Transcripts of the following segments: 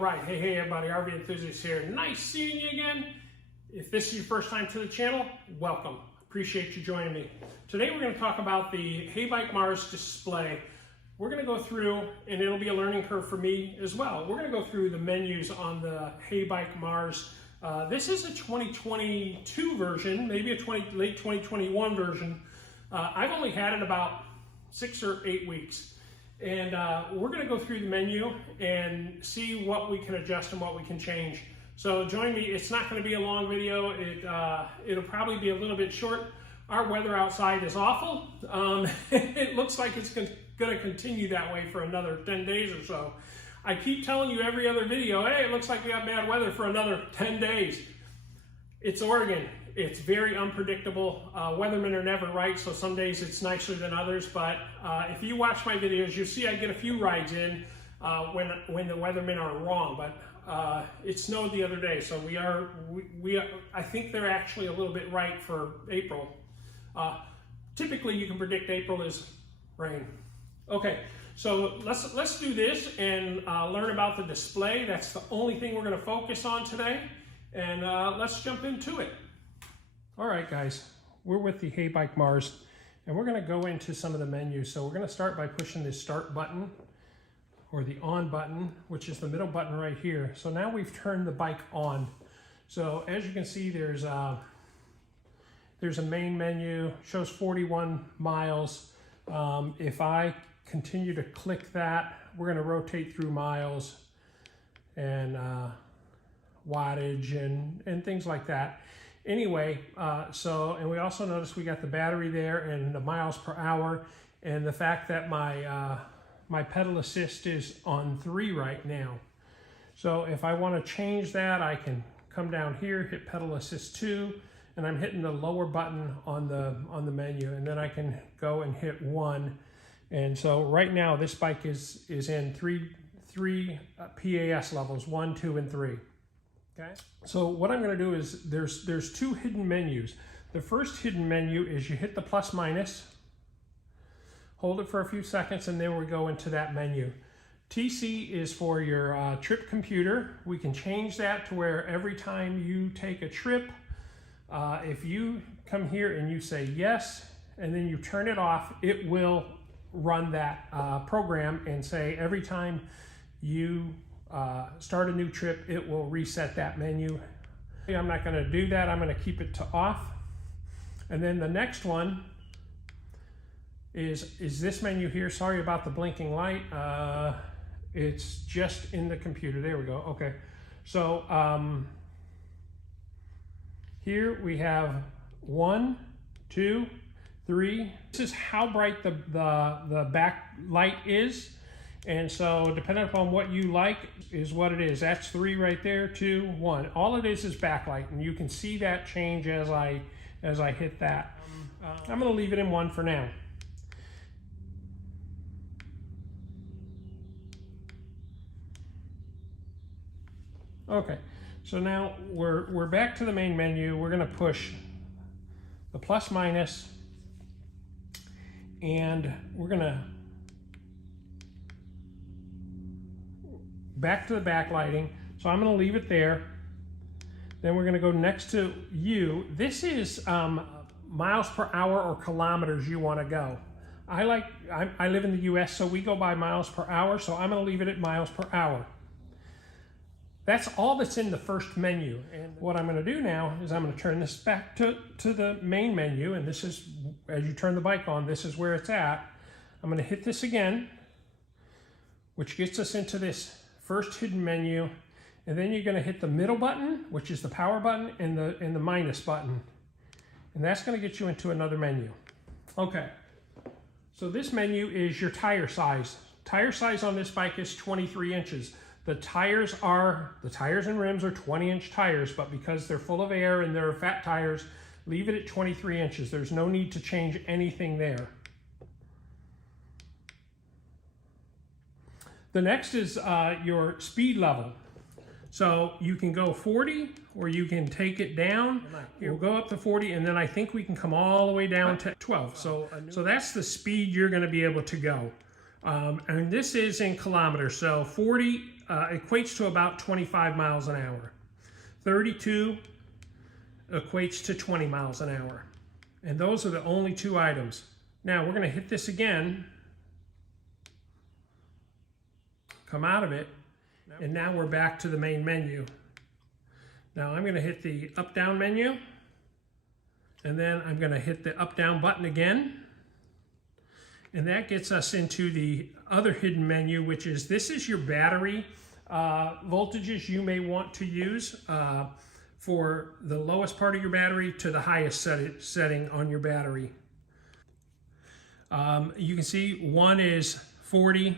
right, hey everybody, RV enthusiast here. Nice seeing you again. If this is your first time to the channel, welcome. Appreciate you joining me. Today we're going to talk about the Heybike Mars display. We're going to go through, and it'll be a learning curve for me as well. We're going to go through the menus on the Heybike Mars. This is a 2022 version, maybe a late 2021 version. I've only had it about 6 or 8 weeks. And we're going to go through the menu and see what we can adjust and what we can change. So join me. It's not going to be a long video. It'll probably be a little bit short. Our weather outside is awful. It looks like it's going to continue that way for another 10 days or so. I keep telling you every other video, hey, it looks like we got bad weather for another 10 days. It's Oregon. It's very unpredictable. Weathermen are never right, so some days it's nicer than others. But if you watch my videos, you'll see I get a few rides in when the weathermen are wrong. But it snowed the other day, so we are. I think they're actually a little bit right for April. Typically, you can predict April is rain. Okay, so let's do this and learn about the display. That's the only thing we're going to focus on today, and let's jump into it. All right, guys, we're with the Heybike Mars, and we're going to go into some of the menus. So we're going to start by pushing the start button, or the on button, which is the middle button right here. So now we've turned the bike on. So as you can see, there's a main menu, shows 41 miles. If I continue to click that, we're going to rotate through miles and wattage and things like that. Anyway, and we also notice we got the battery there and the miles per hour, and the fact that my pedal assist is on 3 right now. So if I want to change that, I can come down here, hit pedal assist 2, and I'm hitting the lower button on the menu, and then I can go and hit 1. And so right now this bike is in three PAS levels, 1, 2, and 3. Okay. So what I'm going to do is there's 2 hidden menus. The first hidden menu is you hit the plus minus, hold it for a few seconds, and then we go into that menu. TC is for your trip computer. We can change that to where every time you take a trip, if you come here and you say yes, and then you turn it off, it will run that program and say every time you start a new trip, it will reset that menu. I'm not going to do that. I'm going to keep it to off. And then the next one is this menu here. Sorry about the blinking light. It's just in the computer. There we go. Okay. So here we have 1, 2, 3. This is how bright the back light is. And so depending upon what you like is what it is. That's 3 right there, 2, 1. All it is backlight, and you can see that change as I hit that. I'm going to leave it in 1 for now. Okay, so now we're back to the main menu. We're going to push the plus minus, and we're going to back to the backlighting. So I'm going to leave it there. Then we're going to go next to U. This is miles per hour or kilometers you want to go. I live in the US, so we go by miles per hour, so I'm going to leave it at miles per hour. That's all that's in the first menu. And what I'm going to do now is I'm going to turn this back to the main menu, and this is, as you turn the bike on, this is where it's at. I'm going to hit this again, which gets us into this first hidden menu, and then you're going to hit the middle button, which is the power button, and the minus button, and that's going to get you into another menu. Okay, so this menu is your tire size. Tire size on this bike is 23 inches. The tires and rims are 20-inch tires, but because they're full of air and they're fat tires, leave it at 23 inches. There's no need to change anything there. The next is your speed level. So you can go 40 or you can take it down. We'll go up to 40, and then I think we can come all the way down to 12. So that's the speed you're going to be able to go. And this is in kilometers. So 40 equates to about 25 miles an hour. 32 equates to 20 miles an hour. And those are the only two items. Now we're going to hit this again, come out of it, and now we're back to the main menu. Now I'm going to hit the up-down menu, and then I'm going to hit the up-down button again. And that gets us into the other hidden menu, which is, this is your battery voltages you may want to use for the lowest part of your battery to the highest setting on your battery. You can see 1 is 40,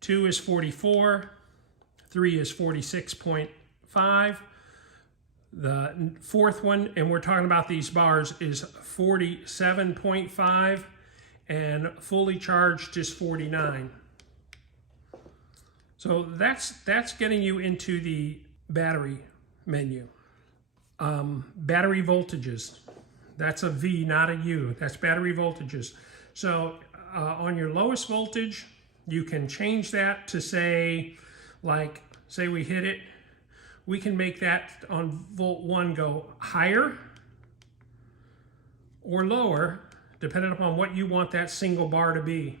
2 is 44, 3 is 46.5. The fourth one, and we're talking about these bars, is 47.5, and fully charged is 49. So that's getting you into the battery menu. Battery voltages. That's a V, not a U. That's battery voltages. So on your lowest voltage, you can change that to say, like, say we hit it, we can make that on volt 1 go higher or lower, depending upon what you want that single bar to be.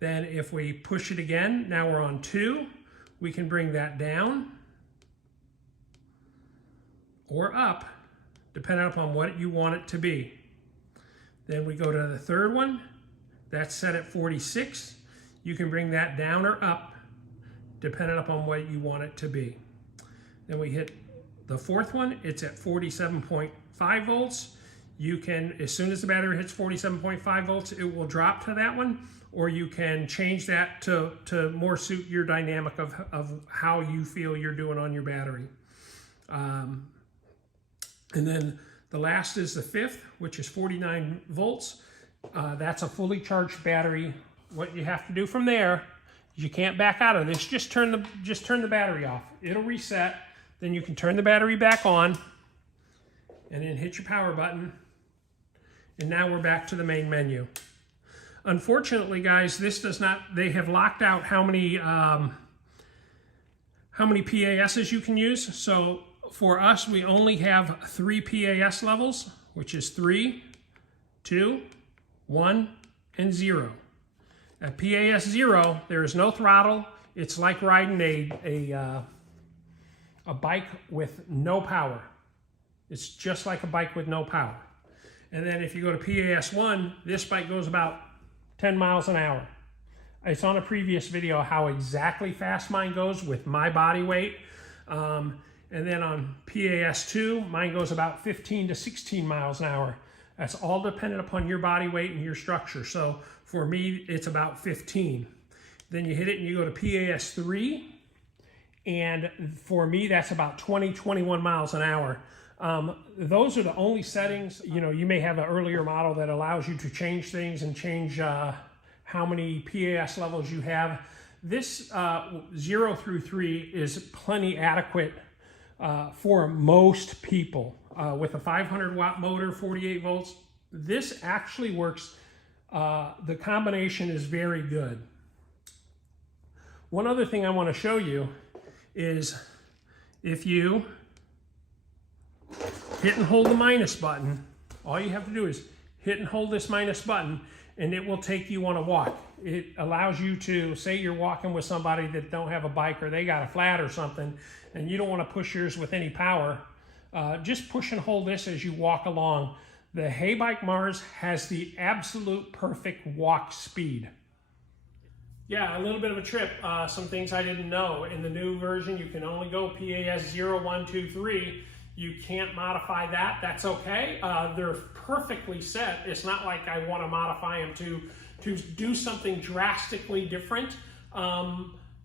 Then if we push it again, now we're on 2, we can bring that down or up, depending upon what you want it to be. Then we go to the third one, that's set at 46. You can bring that down or up, depending upon what you want it to be. Then we hit the fourth one, it's at 47.5 volts. You can, as soon as the battery hits 47.5 volts, it will drop to that one, or you can change that to more suit your dynamic of how you feel you're doing on your battery. And then the last is the fifth, which is 49 volts. That's a fully charged battery. What you have to do from there is, you can't back out of this. Just turn the battery off. It'll reset. Then you can turn the battery back on, and then hit your power button. And now we're back to the main menu. Unfortunately, guys, this does not. They have locked out how many PASs you can use. So for us, we only have 3 PAS levels, which is 3, 2, 1, and 0. At PAS 0, there is no throttle. It's like riding a bike with no power. It's just like a bike with no power. And then if you go to PAS 1, this bike goes about 10 miles an hour. It's on a previous video how exactly fast mine goes with my body weight. And then on PAS 2, mine goes about 15 to 16 miles an hour. That's all dependent upon your body weight and your structure. So for me, it's about 15. Then you hit it and you go to PAS 3. And for me, that's about 20, 21 miles an hour. Those are the only settings. You know, you may have an earlier model that allows you to change things and change how many PAS levels you have. This 0 through 3 is plenty adequate for most people. With a 500 watt motor, 48 volts, this actually works. The combination is very good. One other thing I want to show you is, if you hit and hold the minus button, all you have to do is hit and hold this minus button, and it will take you on a walk. It allows you to, say you're walking with somebody that don't have a bike, or they got a flat or something, and you don't want to push yours with any power. Just push and hold this as you walk along. The Heybike Mars has the absolute perfect walk speed. Yeah, a little bit of a trip. Some things I didn't know. In the new version, you can only go PAS 0, 1, 2, 3. You can't modify that. That's okay. They're perfectly set. It's not like I want to modify them to do something drastically different.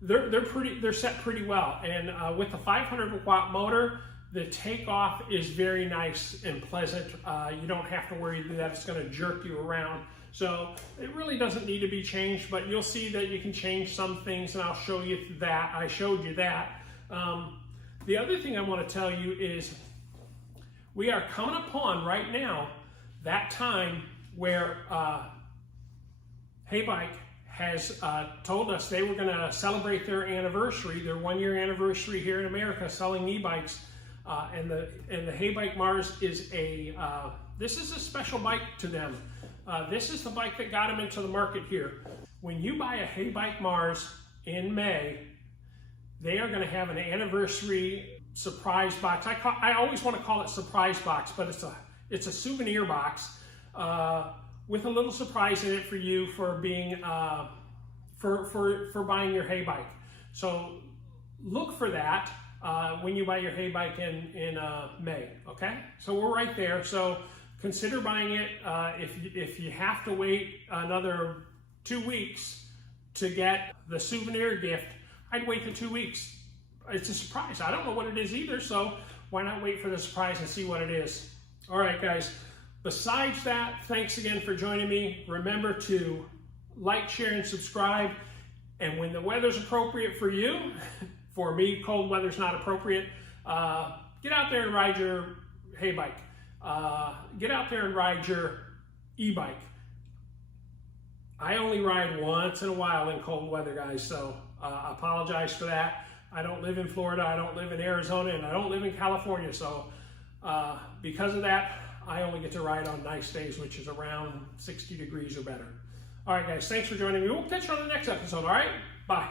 They're set pretty well. And with the 500 watt motor, the takeoff is very nice and pleasant. You don't have to worry that it's going to jerk you around. So it really doesn't need to be changed, but you'll see that you can change some things, and I'll show you that. I showed you that. The other thing I want to tell you is, we are coming upon right now that time where Heybike has told us they were going to celebrate their anniversary, their 1-year anniversary here in America, selling e-bikes. And the Heybike Mars is this is a special bike to them. This is the bike that got them into the market here. When you buy a Heybike Mars in May, they are going to have an anniversary surprise box. I always want to call it surprise box, but it's a souvenir box with a little surprise in it for you for being for buying your Heybike. So look for that when you buy your Heybike in May. Okay, so we're right there. So consider buying it. If you have to wait another 2 weeks to get the souvenir gift, I'd wait the 2 weeks. It's a surprise. I don't know what it is either, so why not wait for the surprise and see what it is? All right, guys. Besides that, thanks again for joining me. Remember to like, share, and subscribe. And when the weather's appropriate for you, for me, cold weather's not appropriate, get out there and ride your Heybike. Get out there and ride your e-bike. I only ride once in a while in cold weather, guys, so I apologize for that. I don't live in Florida, I don't live in Arizona, and I don't live in California, so because of that, I only get to ride on nice days, which is around 60 degrees or better. All right, guys, thanks for joining me. We'll catch you on the next episode, all right? Bye.